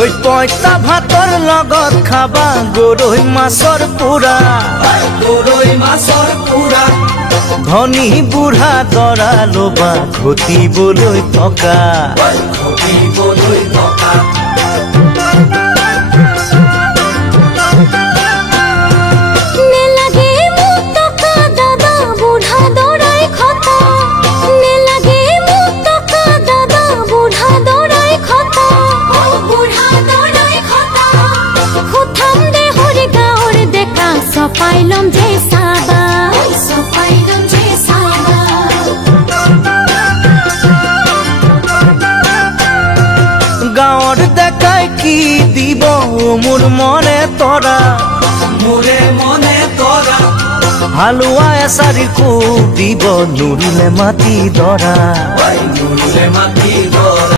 ওই পইতা ভাতৰ লগত খাবা গৰৈ মাছৰ পোৰা ধনী বুঢ়া দৰা লবা ঘটিবলৈ টকা Sopailom je saba গাঁৱৰ দেখাই কি দিব মোৰ মনে তৰা হালুৱা এচাৰি খুব দিব নুৰিলে মাটি দৰা